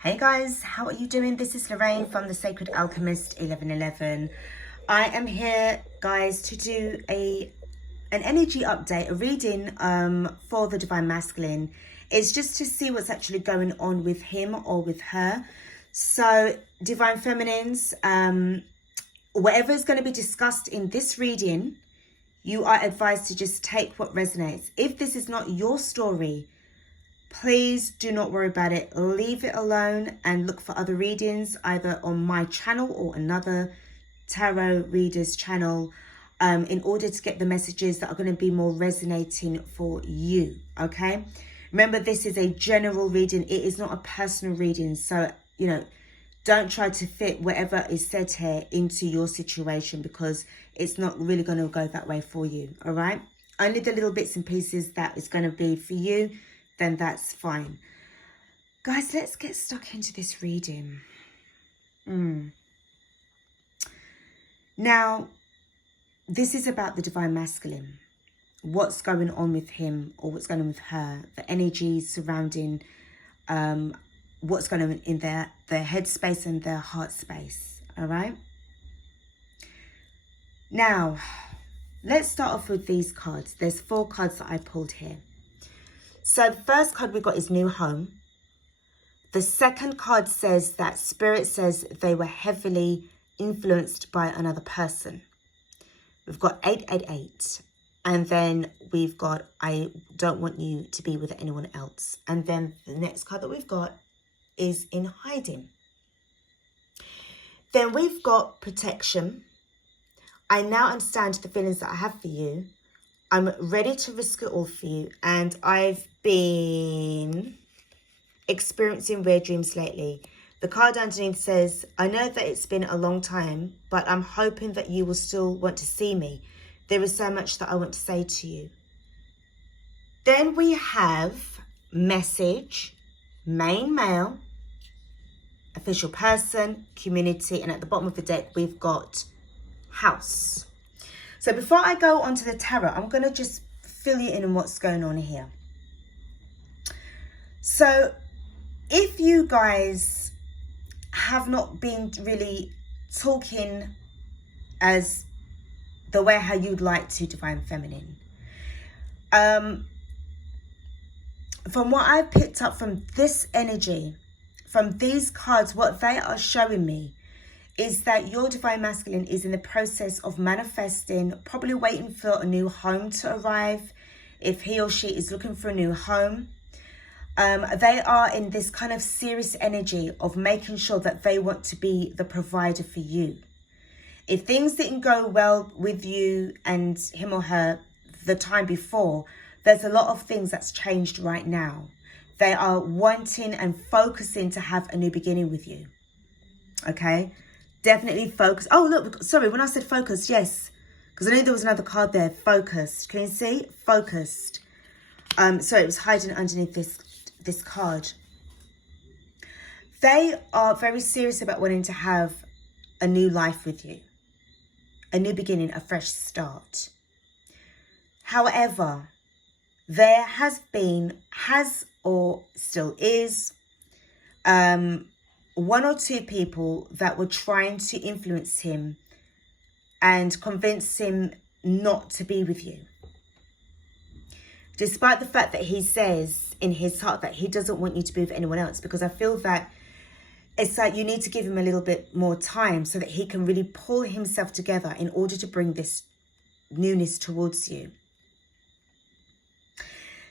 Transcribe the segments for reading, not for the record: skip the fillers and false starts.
Hey guys, how are you doing? This is Lorraine from the Sacred Alchemist 1111. I am here, guys, to do an energy update, a reading for the Divine Masculine. It's just to see what's actually going on with him or with her. So, Divine Feminines, whatever is going to be discussed in this reading, you are advised to just take what resonates. If this is not your story, please do not worry about it. Leave it alone and look for other readings either on my channel or another tarot reader's channel in order to get the messages that are going to be more resonating for you. Okay, remember, this is a general reading. It is not a personal reading, so don't try to fit whatever is said here into your situation, because it's not really going to go that way for you. All right, only the little bits and pieces that is going to be for you, then that's fine. Guys, let's get stuck into this reading. Now, this is about the Divine Masculine. What's going on with him or what's going on with her. The energies surrounding what's going on in their headspace and their heart space. All right? Now, let's start off with these cards. There's 4 cards that I pulled here. So the first card we got is New Home. The second card says that Spirit says they were heavily influenced by another person. We've got 888. And then we've got I don't want you to be with anyone else. And then the next card that we've got is In Hiding. Then we've got Protection. I now understand the feelings that I have for you. I'm ready to risk it all for you. And I've been experiencing weird dreams lately. The card underneath says, I know that it's been a long time, but I'm hoping that you will still want to see me. There is so much that I want to say to you. Then we have Message, Main Male, Official Person, Community, and at the bottom of the deck, we've got House. So before I go on to the tarot, I'm going to just fill you in on what's going on here. So if you guys have not been really talking as the way how you'd like to, Divine Feminine, from what I've picked up from this energy, from these cards, what they are showing me is that your Divine Masculine is in the process of manifesting, probably waiting for a new home to arrive. If he or she is looking for a new home, they are in this kind of serious energy of making sure that they want to be the provider for you. If things didn't go well with you and him or her the time before, there's a lot of things that's changed right now. They are wanting and focusing to have a new beginning with you. Okay? Definitely focus. Oh, look, sorry, when I said focused, yes, because I knew there was another card there. Focused. Can you see? Focused. Sorry, it was hiding underneath this card. They are very serious about wanting to have a new life with you. A new beginning, a fresh start. However, there has or still is, 1 or 2 people that were trying to influence him and convince him not to be with you. Despite the fact that he says in his heart that he doesn't want you to be with anyone else, because I feel that it's like you need to give him a little bit more time so that he can really pull himself together in order to bring this newness towards you.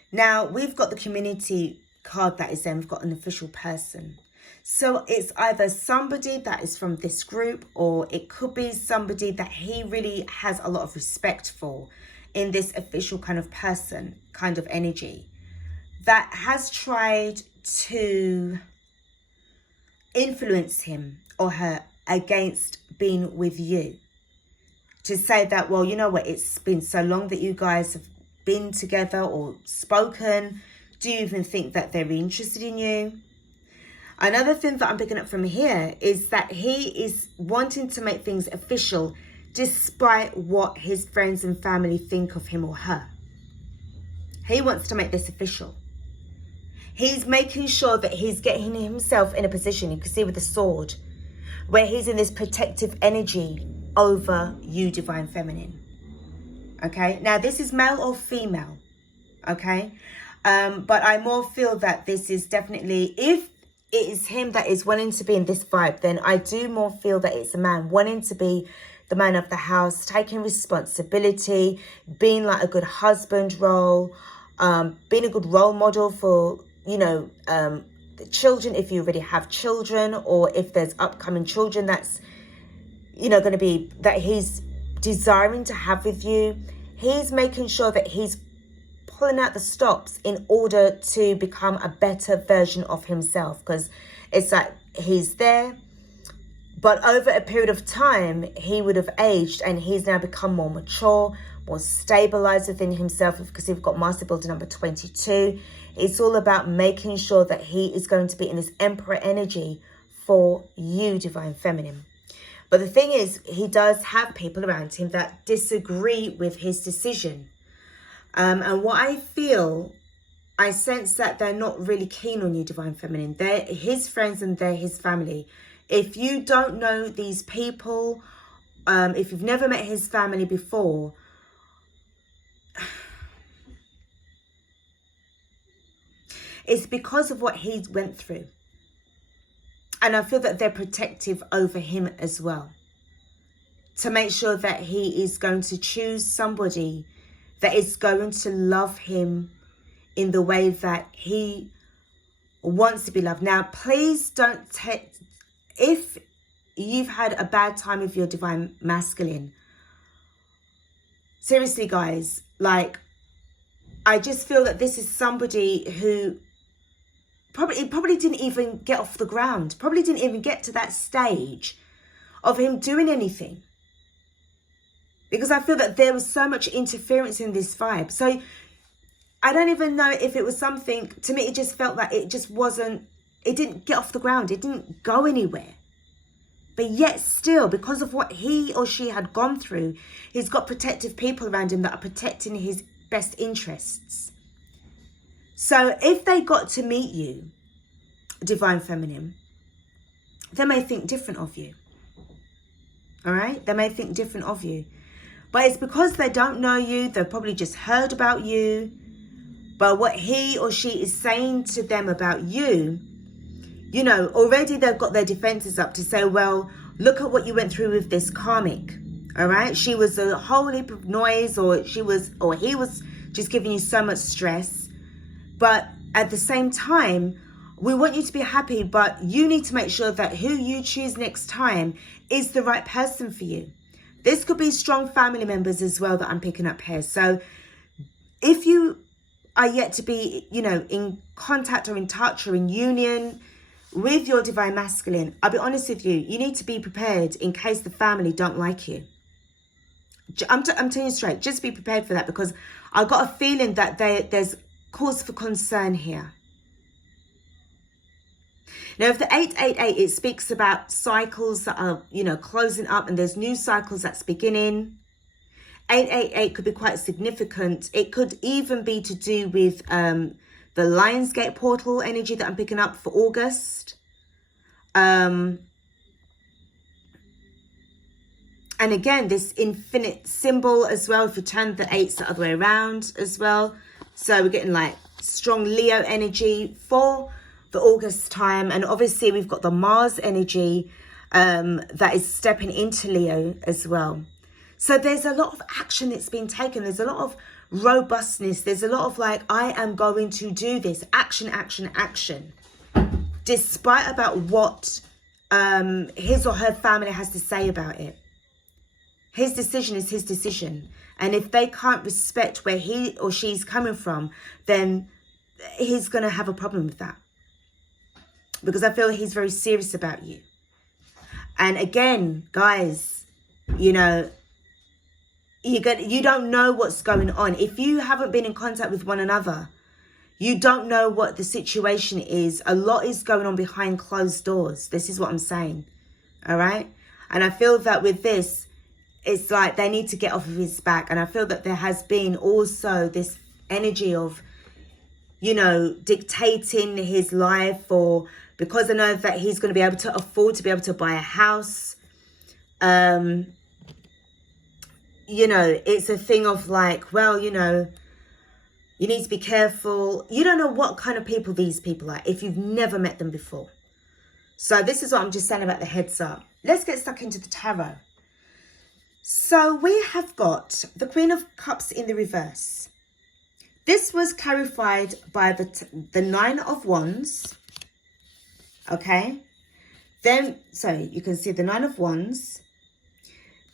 Now, we've got the Community card that is there. We've got an Official Person. So it's either somebody that is from this group, or it could be somebody that he really has a lot of respect for in this official kind of person, kind of energy, that has tried to influence him or her against being with you. To say that, well, you know what, it's been so long that you guys have been together or spoken. Do you even think that they're interested in you? Another thing that I'm picking up from here is that he is wanting to make things official despite what his friends and family think of him or her. He wants to make this official. He's making sure that he's getting himself in a position, you can see with the sword, where he's in this protective energy over you, Divine Feminine. Okay, now this is male or female. Okay, but I more feel that this is definitely, if it is him that is wanting to be in this vibe, then I do more feel that it's a man wanting to be the man of the house, taking responsibility, being like a good husband role, being a good role model for, you know, the children, if you already have children, or if there's upcoming children that's, you know, going to be, that he's desiring to have with you. He's making sure that he's pulling out the stops in order to become a better version of himself, because it's like he's there, but over a period of time he would have aged and he's now become more mature, more stabilized within himself, because we've got Master Builder number 22. It's all about making sure that he is going to be in this Emperor energy for you, Divine Feminine. But the thing is, he does have people around him that disagree with his decision. And what I feel, I sense that they're not really keen on you, Divine Feminine. They're his friends and they're his family. If you don't know these people, if you've never met his family before, it's because of what he went through. And I feel that they're protective over him as well, to make sure that he is going to choose somebody that is going to love him in the way that he wants to be loved. Now, please don't take, if you've had a bad time with your Divine Masculine, seriously guys, like, I just feel that this is somebody who probably didn't even get off the ground, probably didn't even get to that stage of him doing anything. Because I feel that there was so much interference in this vibe. So I don't even know if it was something, to me it just felt like it just wasn't, it didn't get off the ground, it didn't go anywhere. But yet still, because of what he or she had gone through, he's got protective people around him that are protecting his best interests. So if they got to meet you, Divine Feminine, they may think different of you. All right? They may think different of you. But it's because they don't know you. They've probably just heard about you. But what he or she is saying to them about you, you know, already they've got their defenses up to say, well, look at what you went through with this karmic. All right? She was a whole heap of noise, or he was just giving you so much stress. But at the same time, we want you to be happy, but you need to make sure that who you choose next time is the right person for you. This could be strong family members as well that I'm picking up here. So if you are yet to be, you know, in contact or in touch or in union with your Divine Masculine, I'll be honest with you, you need to be prepared in case the family don't like you. I'm telling you straight, just be prepared for that, because I got a feeling that there's cause for concern here. Now, if the 888, it speaks about cycles that are, you know, closing up, and there's new cycles that's beginning. 888 could be quite significant. It could even be to do with the Lionsgate portal energy that I'm picking up for August. And again, this infinite symbol as well, if you turn the 8s the other way around as well. So we're getting like strong Leo energy for the August time. And obviously we've got the Mars energy that is stepping into Leo as well. So there's a lot of action that's been taken. There's a lot of robustness. There's a lot of like, I am going to do this. Action, action, action. Despite about what his or her family has to say about it. His decision is his decision. And if they can't respect where he or she's coming from, then he's going to have a problem with that. Because I feel he's very serious about you. And again, guys, you know, you don't know what's going on. If you haven't been in contact with one another, you don't know what the situation is. A lot is going on behind closed doors. This is what I'm saying. All right? And I feel that with this, it's like they need to get off of his back. And I feel that there has been also this energy of you know, dictating his life, or because I know that he's going to be able to afford to be able to buy a house. You know, it's a thing of like, well, you know, you need to be careful. You don't know what kind of people these people are if you've never met them before. So this is what I'm just saying about the heads up. Let's get stuck into the tarot. So we have got the Queen of Cups in the reverse. This was clarified by the Nine of Wands. Okay. Then, so you can see the Nine of Wands.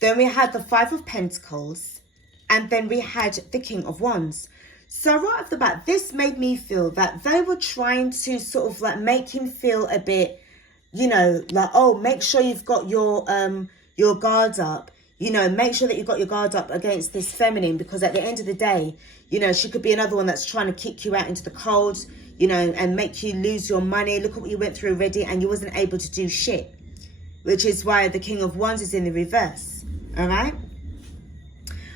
Then we had the Five of Pentacles. And then we had the King of Wands. So right off the bat, this made me feel that they were trying to sort of like make him feel a bit, you know, like, oh, make sure you've got your guard up. You know, make sure that you've got your guard up against this feminine, because at the end of the day, you know, she could be another one that's trying to kick you out into the cold, you know, and make you lose your money. Look at what you went through already, and you wasn't able to do shit, which is why the King of Wands is in the reverse. All right.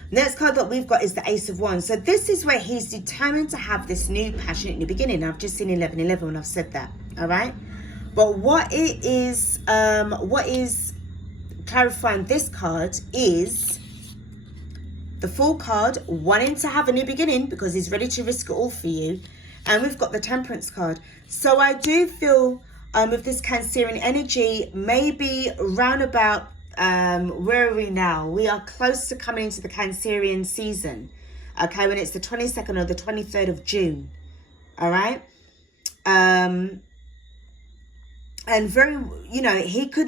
Next card that we've got is the Ace of Wands. So this is where he's determined to have this new passionate new beginning. I've just seen 11:11 when I've said that. All right. But what is clarifying this card is the Fool card, wanting to have a new beginning because he's ready to risk it all for you. And we've got the Temperance card. So I do feel with this Cancerian energy, maybe round about, where are we now? We are close to coming into the Cancerian season. Okay, when it's the 22nd or the 23rd of June. All right. And very, you know, he could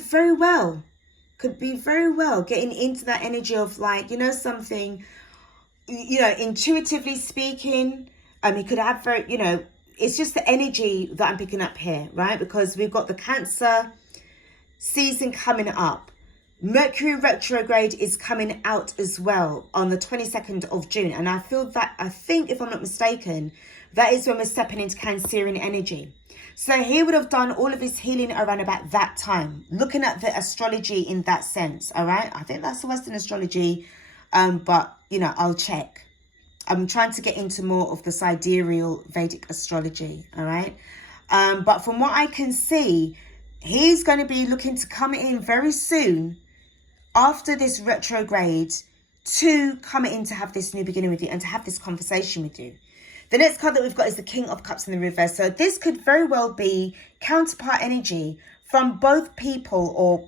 be very well getting into that energy of like, you know, something, you know, intuitively speaking. He could have very, you know, it's just the energy that I'm picking up here, right? Because we've got the Cancer season coming up. Mercury retrograde is coming out as well on the 22nd of June. And I think, if I'm not mistaken, that is when we're stepping into Cancerian energy. So he would have done all of his healing around about that time, looking at the astrology in that sense. All right. I think that's the Western astrology. But, you know, I'll check. I'm trying to get into more of the sidereal Vedic astrology. All right. But from what I can see, he's going to be looking to come in very soon after this retrograde to come in to have this new beginning with you and to have this conversation with you. The next card that we've got is the King of Cups in the reverse. So this could very well be counterpart energy from both people, or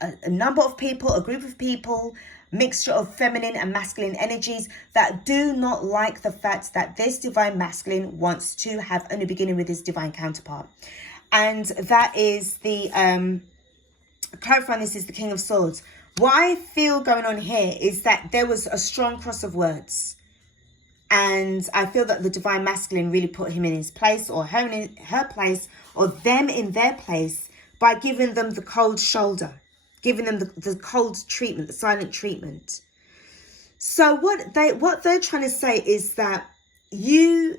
a number of people, a group of people, mixture of feminine and masculine energies that do not like the fact that this divine masculine wants to have a new beginning with his divine counterpart. And that is the, clarifying this is the King of Swords. What I feel going on here is that there was a strong cross of words. And I feel that the divine masculine really put him in his place, or her in her place, or them in their place, by giving them the cold shoulder, giving them the cold treatment, the silent treatment. So what they're trying to say is that you,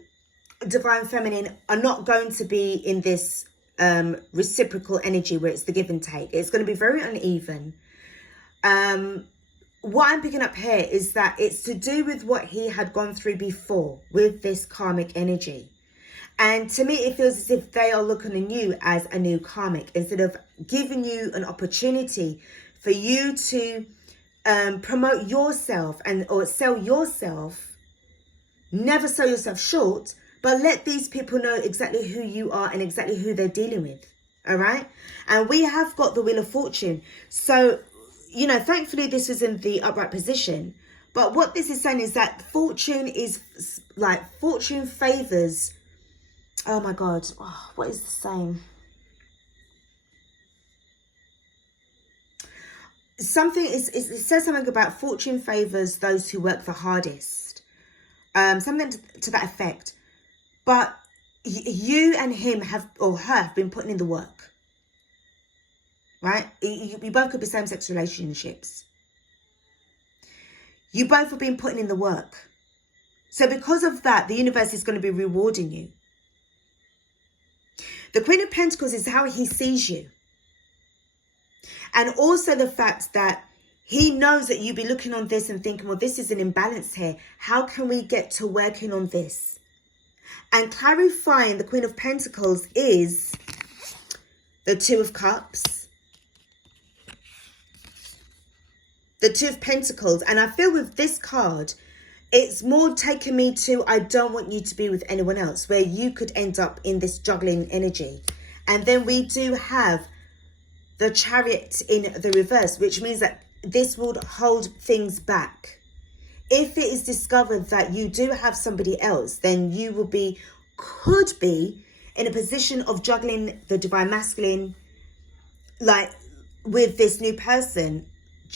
divine feminine, are not going to be in this reciprocal energy where it's the give and take. It's going to be very uneven. What I'm picking up here is that it's to do with what he had gone through before with this karmic energy. And to me, it feels as if they are looking at you as a new karmic, instead of giving you an opportunity for you to promote yourself or sell yourself. Never sell yourself short, but let these people know exactly who you are and exactly who they're dealing with. All right. And we have got the Wheel of Fortune. So, you know, thankfully this was in the upright position. But what this is saying is that fortune is like, fortune favors. Oh my God. Oh, what is the saying? Something is, it says something about fortune favors those who work the hardest. Something to that effect. But you and him have, or her, have been putting in the work. Right? You both could be same-sex relationships. You both have been putting in the work. So because of that, the universe is going to be rewarding you. The Queen of Pentacles is how he sees you. And also the fact that he knows that you'll be looking on this and thinking, well, this is an imbalance here. How can we get to working on this? And clarifying the Queen of Pentacles is the Two of Cups, the Two of Pentacles. And I feel with this card, it's more taking me to, I don't want you to be with anyone else, where you could end up in this juggling energy. And then we do have the Chariot in the reverse, which means that this would hold things back. If it is discovered that you do have somebody else, then you will be, could be in a position of juggling the Divine Masculine, like with this new person,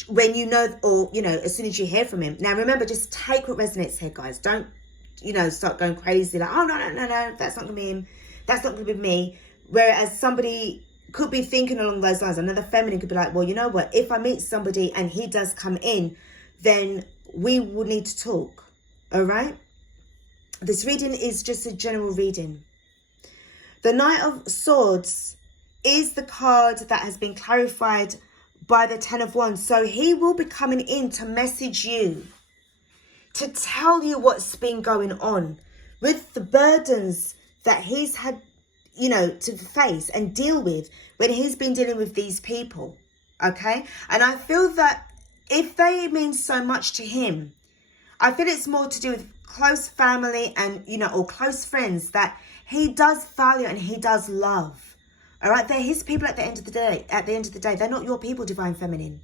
when you know, or, you know, as soon as you hear from him. Now, remember, just take what resonates here, guys. Don't, you know, start going crazy like, oh, no, that's not going to be him. That's not going to be me. Whereas somebody could be thinking along those lines. Another feminine could be like, well, you know what? If I meet somebody and he does come in, then we will need to talk. All right? This reading is just a general reading. The Knight of Swords is the card that has been clarified by the Ten of Wands. So he will be coming in to message you, to tell you what's been going on with the burdens that he's had, you know, to face and deal with when he's been dealing with these people. Okay? And I feel that if they mean so much to him, I feel it's more to do with close family and, you know, or close friends that he does value and he does love. All right, they're his people at the end of the day. At the end of the day, they're not your people, Divine Feminine.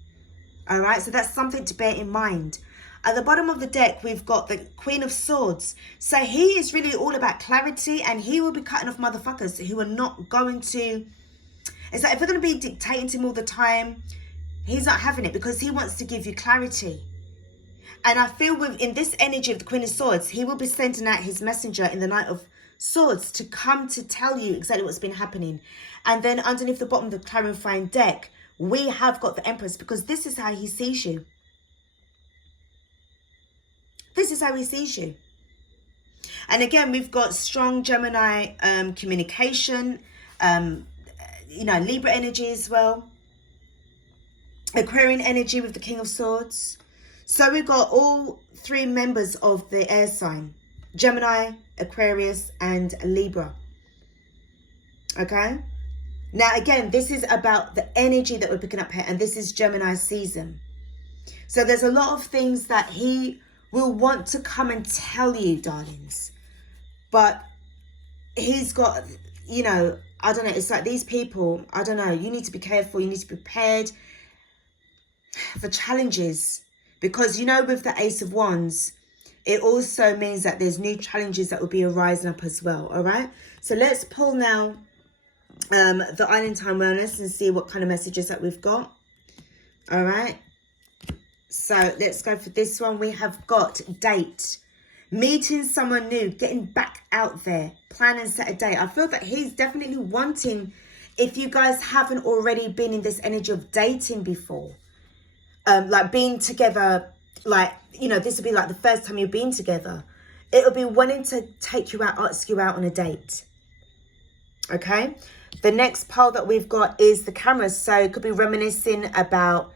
All right, so that's something to bear in mind. At the bottom of the deck, we've got the Queen of Swords. So he is really all about clarity, and he will be cutting off motherfuckers who are not going to... It's like if they're going to be dictating to him all the time, he's not having it, because he wants to give you clarity. And I feel in this energy of the Queen of Swords, he will be sending out his messenger in the Knight of Swords to come to tell you exactly what's been happening. And then underneath the bottom of the clarifying deck, we have got the Empress, because this is how he sees you. This is how he sees you. And again, we've got strong Gemini communication, you know, Libra energy as well. Aquarian energy with the King of Swords. So we've got all three members of the air sign. Gemini, Aquarius, and Libra. Okay? Now, again, this is about the energy that we're picking up here. And this is Gemini season. So there's a lot of things that he will want to come and tell you, darlings. But he's got, you know, I don't know. It's like these people, I don't know. You need to be careful. You need to be prepared for challenges. Because, you know, with the Ace of Wands, it also means that there's new challenges that will be arising up as well. All right. So let's pull now the Island Time Wellness and see what kind of messages that we've got. All right. So let's go for this one. We have got date. Meeting someone new. Getting back out there. Plan and set a date. I feel that he's definitely wanting, if you guys haven't already been in this energy of dating before, like being together, like, you know, this would be like the first time you've been together. It'll be wanting to take you out, ask you out on a date. Okay. The next pile that we've got is the Cameras. So it could be reminiscing about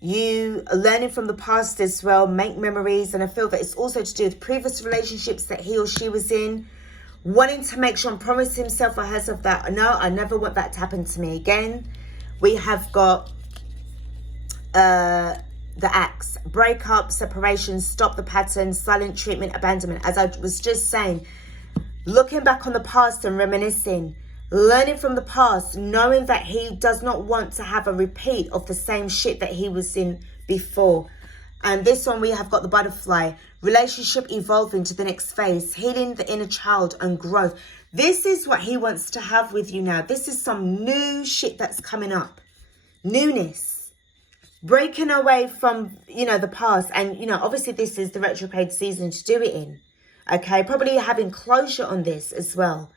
you, learning from the past as well, make memories. And I feel that it's also to do with previous relationships that he or she was in, wanting to make sure and promise himself or herself that, no, I never want that to happen to me again. We have got the Axe. Breakup, separation, stop the pattern, silent treatment, abandonment. As I was just saying, looking back on the past and reminiscing, learning from the past, knowing that he does not want to have a repeat of the same shit that he was in before. And this one, we have got the Butterfly. Relationship evolving to the next phase, healing the inner child and growth. This is what he wants to have with you now. This is some new shit that's coming up. Newness. Breaking away from, you know, the past. And, you know, obviously this is the retrograde season to do it in. Okay, probably having closure on this as well.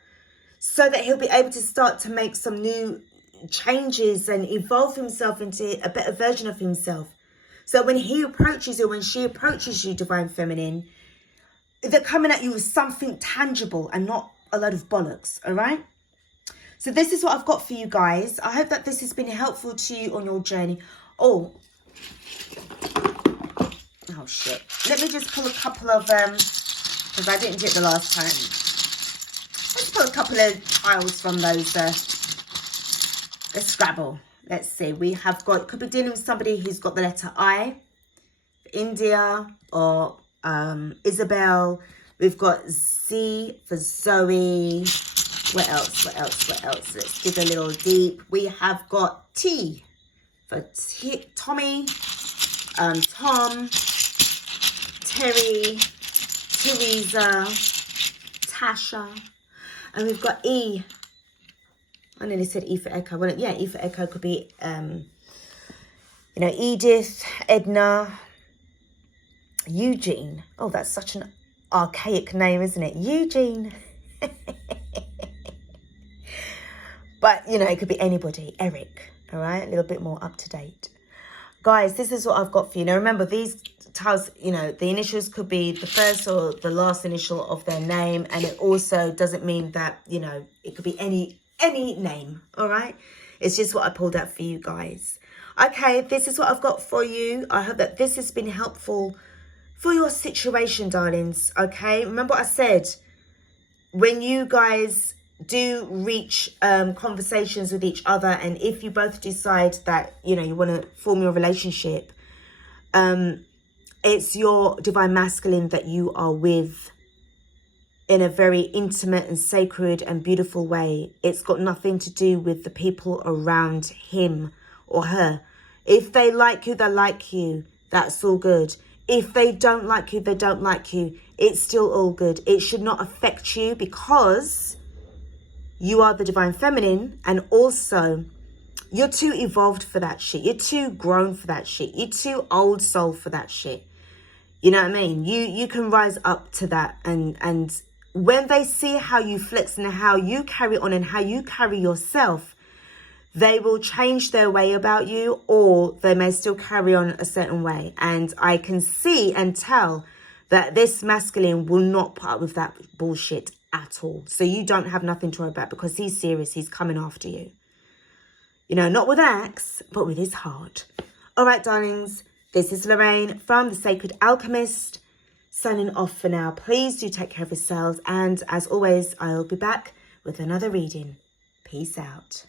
So that he'll be able to start to make some new changes and evolve himself into a better version of himself. So when he approaches you, when she approaches you, Divine Feminine, they're coming at you with something tangible and not a load of bollocks, all right? So this is what I've got for you guys. I hope that this has been helpful to you on your journey. Oh shit. Let me just pull a couple of, because I didn't do it the last time. pull a couple of tiles from those. Let's scrabble. Let's see. We have got, could be dealing with somebody who's got the letter I, India or Isabel. We've got Z for Zoe. What else? What else? What else? Let's dig a little deep. We have got T for Tommy, Tom, Terry, Teresa, Tasha, and we've got E. I nearly said E for Echo. Well, yeah, E for Echo could be, you know, Edith, Edna, Eugene. Oh, that's such an archaic name, isn't it? Eugene. But, you know, it could be anybody. Eric, all right? A little bit more up to date. Guys, this is what I've got for you. Now, remember, these tiles, you know, the initials could be the first or the last initial of their name. And it also doesn't mean that, you know, it could be any name, all right? It's just what I pulled out for you guys. Okay, this is what I've got for you. I hope that this has been helpful for your situation, darlings, okay? Remember what I said, when you guys do reach conversations with each other, and if you both decide that, you know, you want to form your relationship, it's your divine masculine that you are with in a very intimate and sacred and beautiful way. It's got nothing to do with the people around him or her. If they like you, they like you. That's all good. If they don't like you, they don't like you. It's still all good. It should not affect you because you are the divine feminine, and also you're too evolved for that shit. You're too grown for that shit. You're too old soul for that shit. You know what I mean? You can rise up to that, and when they see how you flex and how you carry on and how you carry yourself, they will change their way about you, or they may still carry on a certain way. And I can see and tell that this masculine will not put up with that bullshit at all. So you don't have nothing to worry about, because he's serious. He's coming after you. You know, not with an axe, but with his heart. All right, darlings. This is Lorraine from The Sacred Alchemist, signing off for now. Please do take care of yourselves. And as always, I'll be back with another reading. Peace out.